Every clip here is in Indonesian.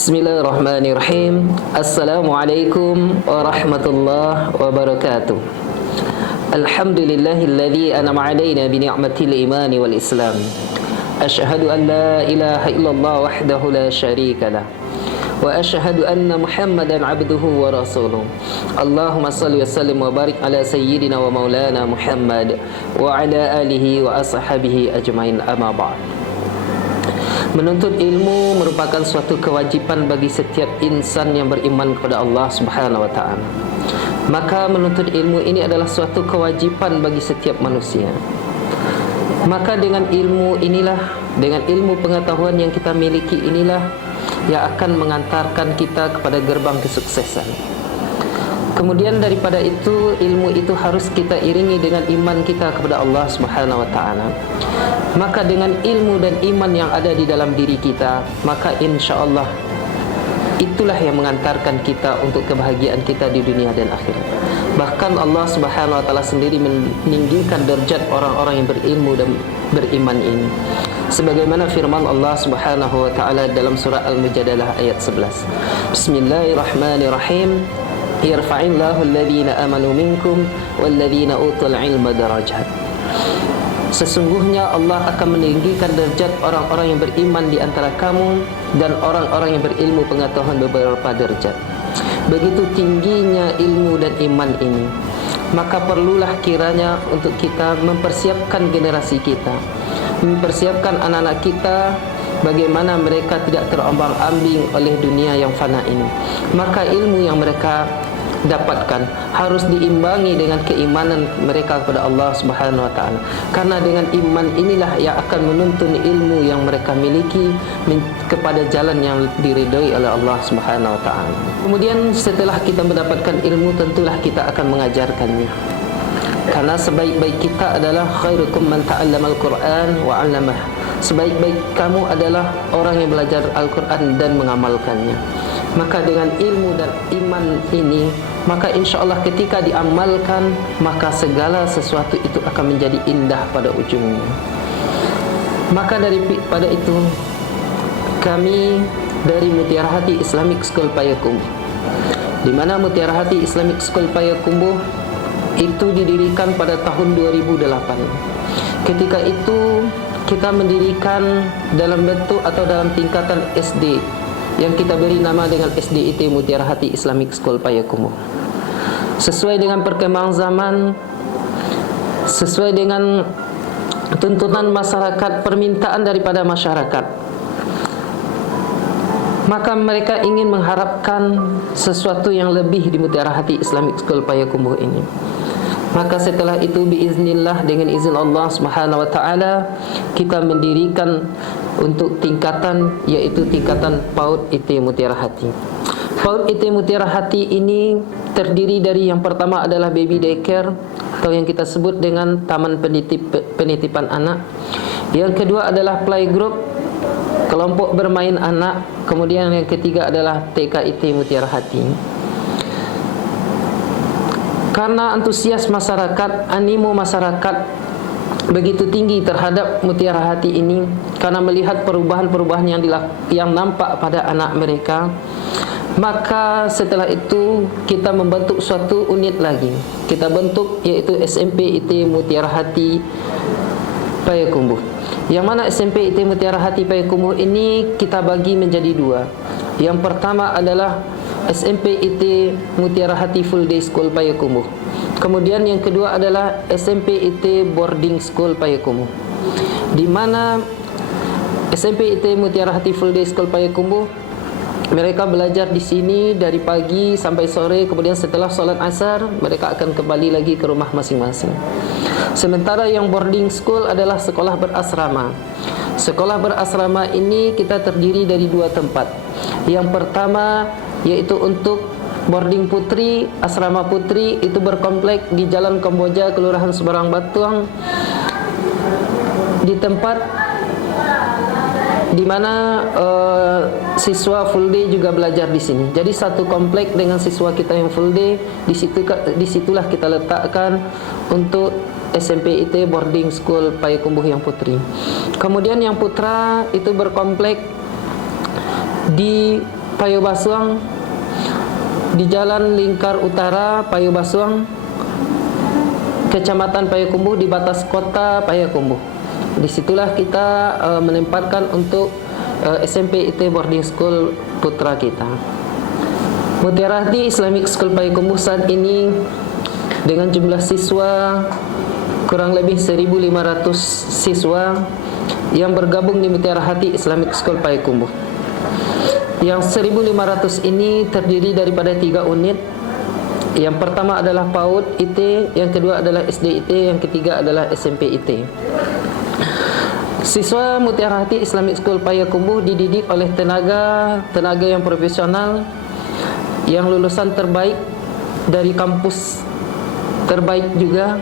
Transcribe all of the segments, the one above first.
Bismillahirrahmanirrahim. Assalamualaikum warahmatullahi wabarakatuh. Alhamdulillahilladzi an'ama 'alaina bi ni'matil imani wal islam. Asyhadu an la ilaha illallah wahdahu la syarika lah. Wa asyhadu anna Muhammadan 'abduhu wa rasuluh. Allahumma shalli wa sallim wa barik ala sayyidina wa maulana Muhammad wa ala alihi wa ashabihi ajmain, amma ba'd. Menuntut ilmu merupakan suatu kewajiban bagi setiap insan yang beriman kepada Allah Subhanahu wa taala. Maka menuntut ilmu ini adalah suatu kewajiban bagi setiap manusia. Maka dengan ilmu inilah, dengan ilmu pengetahuan yang kita miliki inilah yang akan mengantarkan kita kepada gerbang kesuksesan. Kemudian daripada itu, ilmu itu harus kita iringi dengan iman kita kepada Allah Subhanahu wa taala. Maka dengan ilmu dan iman yang ada di dalam diri kita, maka insya-Allah itulah yang mengantarkan kita untuk kebahagiaan kita di dunia dan akhirat. Bahkan Allah Subhanahu wa taala sendiri meninggikan derajat orang-orang yang berilmu dan beriman ini. Sebagaimana firman Allah Subhanahu wa taala dalam surah Al-Mujadalah ayat 11. Bismillahirrahmanirrahim. Yarfa'illahu alladhina amanu minkum walladhina utul ilma darajat. Sesungguhnya Allah akan meninggikan derajat orang-orang yang beriman di antara kamu dan orang-orang yang berilmu pengetahuan beberapa derajat. Begitu tingginya ilmu dan iman ini, maka perlulah kiranya untuk kita mempersiapkan generasi kita, mempersiapkan anak-anak kita bagaimana mereka tidak terombang-ambing oleh dunia yang fana ini. Maka ilmu yang mereka dapatkan harus diimbangi dengan keimanan mereka kepada Allah Subhanahu wa taala. Karena dengan iman inilah yang akan menuntun ilmu yang mereka miliki kepada jalan yang diridhoi oleh Allah Subhanahu wa taala. Kemudian setelah kita mendapatkan ilmu, tentulah kita akan mengajarkannya. Karena sebaik-baik kita adalah khairukum man ta'allamal Qur'an wa 'allamah. Sebaik-baik kamu adalah orang yang belajar Al-Qur'an dan mengamalkannya. Maka dengan ilmu dan iman ini, maka insya Allah ketika diamalkan, maka segala sesuatu itu akan menjadi indah pada ujungnya. Maka daripada itu, kami dari Mutiara Hati Islamic School Payakumbuh, di mana Mutiara Hati Islamic School Payakumbuh itu didirikan pada tahun 2008. Ketika itu kita mendirikan dalam bentuk atau dalam tingkatan SD yang kita beri nama dengan SDIT Mutiara Hati Islamic School Payakumbuh. Sesuai dengan perkembangan zaman, sesuai dengan tuntutan masyarakat, permintaan daripada masyarakat, maka mereka ingin mengharapkan sesuatu yang lebih di Mutiara Hati Islamic School Payakumbuh ini. Maka setelah itu biiznillah, dengan izin Allah Subhanahu wa taala, kita mendirikan untuk tingkatan, yaitu tingkatan PAUD IT Mutiara Hati. PAUD IT Mutiara Hati ini terdiri dari yang pertama adalah baby daycare atau yang kita sebut dengan taman penitipan anak. Yang kedua adalah playgroup, kelompok bermain anak. Kemudian yang ketiga adalah TKIT Mutiara Hati. Karena antusias masyarakat, animo masyarakat begitu tinggi terhadap Mutiara Hati ini, karena melihat perubahan-perubahan yang nampak pada anak mereka, maka setelah itu kita membentuk suatu unit lagi. Kita bentuk, yaitu SMP IT Mutiara Hati Payakumbuh. Yang mana SMP IT Mutiara Hati Payakumbuh ini kita bagi menjadi dua. Yang pertama adalah SMP IT Mutiara Hati Full Day School Payakumbuh. Kemudian yang kedua adalah SMP IT Boarding School Payakumbuh. Di mana SMP IT Mutiara Hati Full Day School Payakumbuh, mereka belajar di sini dari pagi sampai sore. Kemudian setelah solat asar, mereka akan kembali lagi ke rumah masing-masing. Sementara yang boarding school adalah sekolah berasrama. Sekolah berasrama ini kita terdiri dari dua tempat. Yang pertama yaitu untuk boarding putri, asrama putri, itu berkomplek di Jalan Kamboja, Kelurahan Seberang Batuang, di tempat di mana siswa full day juga belajar di sini. Jadi satu komplek dengan siswa kita yang full day, disitulah kita letakkan untuk SMP IT Boarding School Payakumbuh yang putri. Kemudian yang putra itu berkomplek di Payubasuang, di Jalan Lingkar Utara Payubasuang, Kecamatan Payakumbuh, di batas kota Payakumbuh. Disitulah kita menempatkan untuk SMP IT boarding school putra kita. Mutiara Hati Islamic School Payakumbuh saat ini dengan jumlah siswa kurang lebih 1.500 siswa yang bergabung di Mutiara Hati Islamic School Payakumbuh. Yang 1.500 ini terdiri daripada 3 unit. Yang pertama adalah PAUD IT, yang kedua adalah SD IT, yang ketiga adalah SMP IT. Siswa Mutiara Hati Islamic School Payakumbuh dididik oleh tenaga yang profesional, yang lulusan terbaik dari kampus terbaik juga.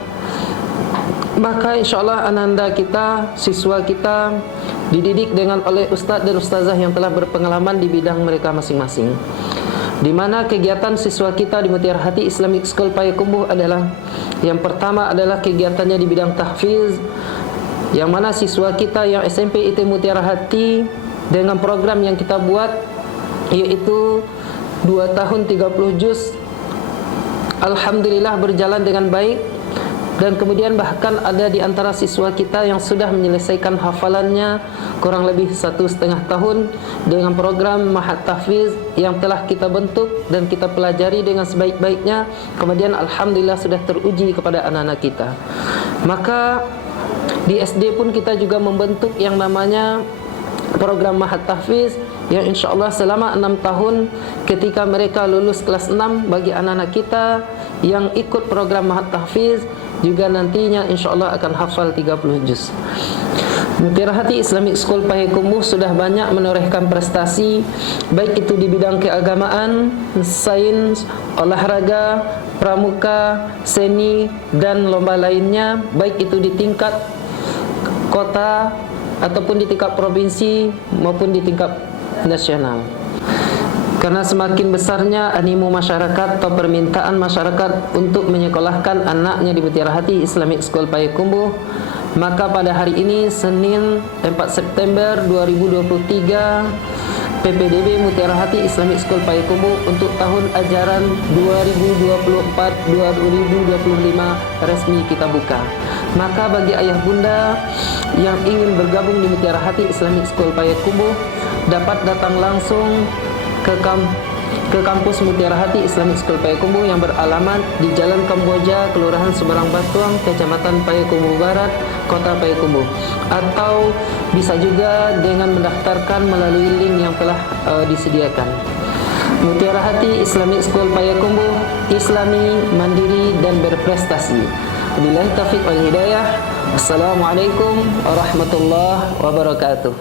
Maka insyaAllah ananda kita, siswa kita dididik oleh ustaz dan ustazah yang telah berpengalaman di bidang mereka masing-masing. Di mana kegiatan siswa kita di Mutiara Hati Islamic School Payakumbuh adalah, yang pertama adalah kegiatannya di bidang tahfiz, yang mana siswa kita yang SMP IT Mutiara Hati dengan program yang kita buat, yaitu 2 tahun 30 juz, alhamdulillah berjalan dengan baik. Dan kemudian bahkan ada di antara siswa kita yang sudah menyelesaikan hafalannya kurang lebih 1,5 tahun dengan program Mahat Tahfiz yang telah kita bentuk dan kita pelajari dengan sebaik-baiknya. Kemudian alhamdulillah sudah teruji kepada anak-anak kita. Maka di SD pun kita juga membentuk yang namanya program Mahat Tahfiz, yang insyaAllah selama 6 tahun ketika mereka lulus kelas 6, bagi anak-anak kita yang ikut program Mahat Tahfiz juga nantinya insyaAllah akan hafal 30 juz. Mutiara Hati Islamic School Payakumbuh sudah banyak menorehkan prestasi, baik itu di bidang keagamaan, sains, olahraga, pramuka, seni, dan lomba lainnya, baik itu di tingkat kota ataupun di tingkat provinsi maupun di tingkat nasional. Karena semakin besarnya animo masyarakat atau permintaan masyarakat untuk menyekolahkan anaknya di Mutiara Hati Islamic School Payakumbuh, maka pada hari ini Senin 4 September 2023 PPDB Mutiara Hati Islamic School Payakumbuh untuk tahun ajaran 2024-2025 resmi kita buka. Maka bagi ayah bunda yang ingin bergabung di Mutiara Hati Islamic School Payakumbuh dapat datang langsung ke kampus Mutiara Hati Islamic School Payakumbuh yang beralamat di Jalan Kamboja, Kelurahan Seberang Batuang, Kecamatan Payakumbuh Barat, Kota Payakumbuh. Atau bisa juga dengan mendaftarkan melalui link yang telah disediakan. Mutiara Hati Islamic School Payakumbuh, Islami, mandiri, dan berprestasi. Wabillahi taufiq wal hidayah. Assalamualaikum warahmatullahi wabarakatuh.